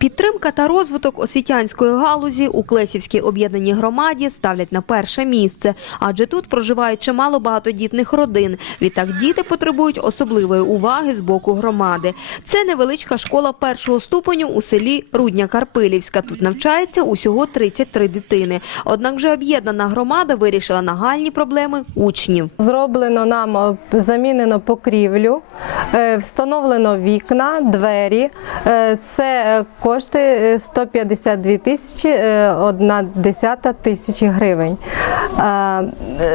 Підтримка та розвиток освітянської галузі у Клесівській об'єднаній громаді ставлять на перше місце, адже тут проживають чимало багатодітних родин. Відтак діти потребують особливої уваги з боку громади. Це невеличка школа першого ступеню у селі Рудня Карпилівська. Тут навчається усього 33 дитини. Однак вже об'єднана громада вирішила нагальні проблеми учнів. Зроблено нам е, замінено покрівлю, е, встановлено вікна, двері. Е, Це кошти 152 тисячі, е, одна десята тисячі гривень. Е,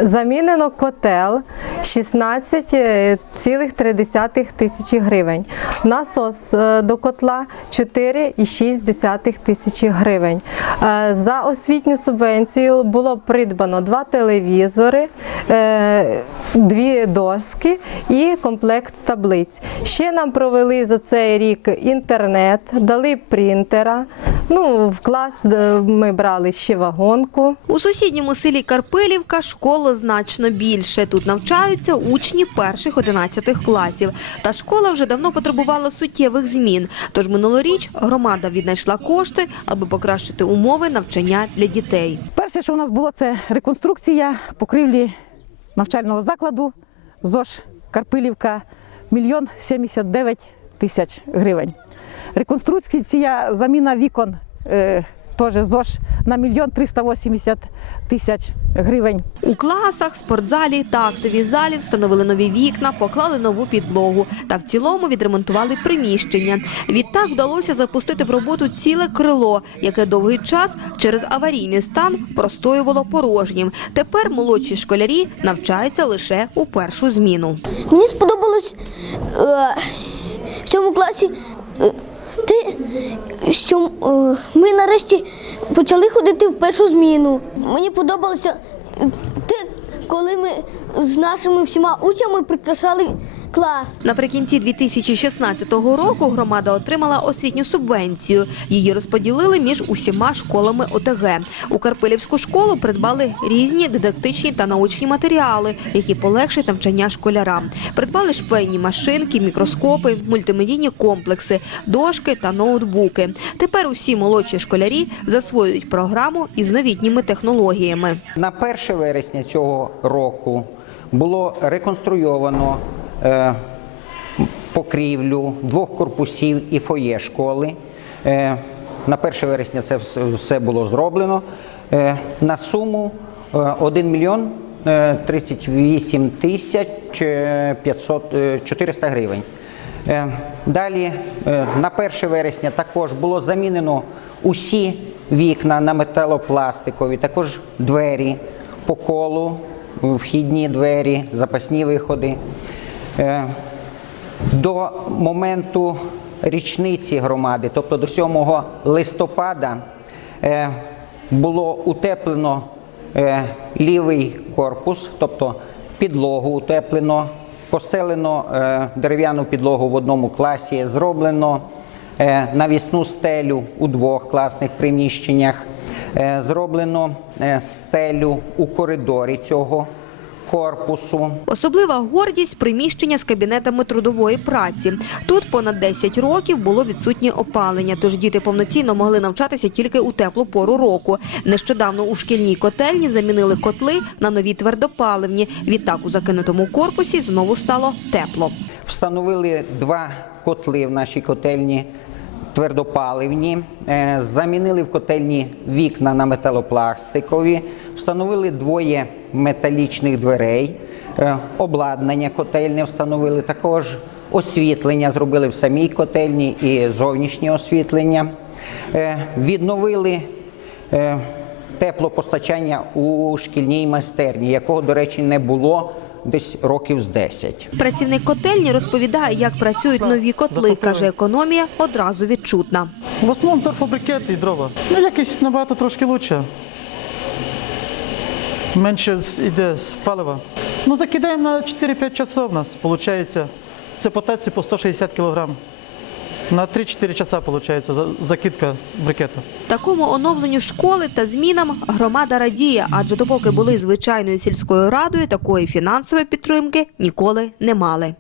Замінено котел 16,3 тисячі гривень. Насос е, до котла 4,6 тисячі гривень. Е, За освітню субвенцію було придбано два телевізори, е, дві доски і комплект таблиць. Ще нам провели за цей рік інтернет, дали принтера. Ну, в клас е, ми брали ще вагонку. У сусідньому селі Карпилівка школа значно більше. Тут навчаються учні перших 11 класів. Та школа вже давно потребувала суттєвих змін. Тож минулоріч громада віднайшла кошти, аби покращити умови навчання для дітей. Перше, що у нас було, це реконструкція покрівлі навчального закладу ЗОЖ Карпилівка мільйон 79 тисяч гривень. Реконструкція, заміна вікон е, теж ЗОЖ на мільйон 380 тисяч гривень. У класах, спортзалі та актовій залі встановили нові вікна, поклали нову підлогу та в цілому відремонтували приміщення. Відтак вдалося запустити в роботу ціле крило, яке довгий час через аварійний стан простоювало порожнім. Тепер молодші школярі навчаються лише у першу зміну. Мені сподобалось е, в цьому класі е, те, що е, ми нарешті почали ходити в першу зміну. Мені подобалося е, те, коли ми з нашими всіма учнями прикрашали клас. Наприкінці 2016 року громада отримала освітню субвенцію. Її розподілили між усіма школами ОТГ. У Карпилівську школу придбали різні дидактичні та научні матеріали, які полегшать навчання школярам. Придбали швейні машинки, мікроскопи, мультимедійні комплекси, дошки та ноутбуки. Тепер усі молодші школярі засвоюють програму із новітніми технологіями. На 1 вересня цього року було реконструйовано покрівлю двох корпусів і фоє школи. Е, на 1 вересня це все було зроблено е, на суму е, 1 мільйон е, 38 тисяч е, 500, е, 400 гривень. Е, Далі е, на 1 вересня також було замінено усі вікна на металопластикові, також двері по колу, вхідні двері, запасні виходи. Е, До моменту річниці громади, тобто до 7 листопада, е, було утеплено е, лівий корпус, тобто підлогу утеплено, постелено дерев'яну підлогу в одному класі, зроблено навісну стелю у двох класних приміщеннях, зроблено стелю у коридорі цього корпусу. Особлива гордість приміщення з кабінетами трудової праці. Тут понад 10 років було відсутнє опалення, тож діти повноцінно могли навчатися тільки у теплу пору року. Нещодавно у шкільній котельні замінили котли на нові твердопаливні. Відтак у закинутому корпусі знову стало тепло. Встановили два котли в нашій котельні твердопаливні, е, замінили в котельні вікна на металопластикові, встановили двоє металічних дверей, е, обладнання котельне встановили, також освітлення зробили в самій котельні і зовнішнє освітлення. Е, Відновили теплопостачання у шкільній майстерні, якого, до речі, не було десь років з 10. Працівник котельні розповідає, як працюють нові котли. Каже, економія одразу відчутна. В основному торфобрикет і дрова. Ну, якість набагато трошки лучше. Менше йде з палива. Ну, закидаємо на 4-5 часов у нас, виходить. Це потації по 160 кг. На 3-4 часа, виходить, за- закидка брикету. Такому оновленню школи та змінам громада радіє, адже допоки були звичайною сільською радою, такої фінансової підтримки ніколи не мали.